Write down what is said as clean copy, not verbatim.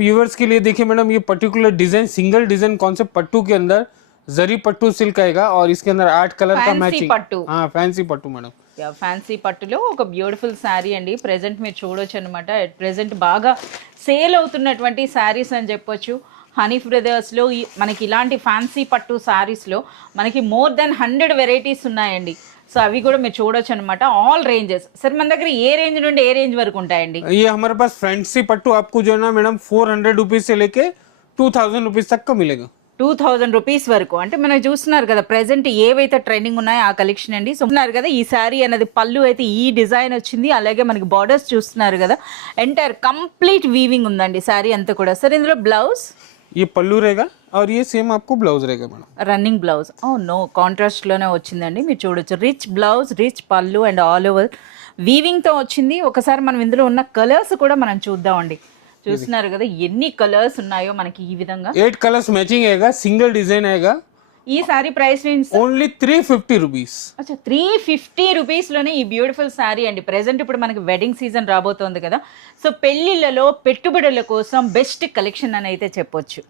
Viewers के लिए देखिए मैडम, ये particular design single design concept पट्टू के अंदर जरी पट्टू सिल्क आएगा और इसके अंदर 8 कलर का Fancy मैचिंग। పట్టు. हाँ फैंसी पट्टू मैडम। ఫ్యాన్సీ పట్టులో ఒక బ్యూటిఫుల్ శారీ అండి. ప్రెజెంట్ మీరు చూడొచ్చు అనమాట. ప్రెజెంట్ బాగా సేల్ అవుతున్నటువంటి శారీస్ అని చెప్పొచ్చు. హనీ బ్రదర్స్లో మనకి ఇలాంటి ఫ్యాన్సీ పట్టు శారీస్లో మనకి మోర్ దెన్ 100 వెరైటీస్ ఉన్నాయండి. సో అవి కూడా మీరు చూడొచ్చు అనమాట. All ranges. సరే మన దగ్గర ఏ రేంజ్ నుండి ఏ రేంజ్ వరకు ఉంటాయండి? ये हमारे पास फैंसी पट्टू आपको जो है ना मैडम 400 रुपीज से लेके 2000 रुपीज तक का मिलेगा। 2000 రూపీస్ వరకు. అంటే మనం చూస్తున్నారు కదా ప్రెజెంట్ ఏవైతే ట్రెండింగ్ ఉన్నాయో ఆ కలెక్షన్ అండి. సో ఉన్నారు కదా ఈ శారీ అనేది పళ్ళు అయితే ఈ డిజైన్ వచ్చింది. అలాగే మనకి బార్డర్స్ చూస్తున్నారు కదా, ఎంటైర్ కంప్లీట్ వీవింగ్ ఉందండి శారీ అంతా కూడా. సరే ఇందులో బ్లౌజ్ ये पल्लू रहेगा और ये सेम आपको ब्लाउज रहेगा madam. Running blouse. Oh no, contrast లోనే వచ్చిందండి. మీరు చూడొచ్చు రిచ్ బ్లౌజ్, రిచ్ పళ్ళు అండ్ ఆల్ ఓవర్ వీవింగ్ తో వచ్చింది. ఒకసారి మనం ఇందులో ఉన్న కలర్స్ కూడా మనం చూద్దామండి. చూస్తున్నారు కదా ఎన్ని కలర్స్ ఉన్నాయో మనకి ఈ విధంగా. 8 कलर्स मैचिंग आएगा, सिंगल डिजाइन आएगा। ఈ sorry price range only 350 rupees. అచ్చా 350 రూపీస్ లోనే ఈ బ్యూటిఫుల్ శారీ అండి. ప్రెసెంట్ ఇప్పుడు మనకి వెడ్డింగ్ సీజన్ రాబోతోంది కదా, సో పెళ్లిళ్ళలో పెట్టుబడుల కోసం బెస్ట్ కలెక్షన్ అని అయితే చెప్పొచ్చు.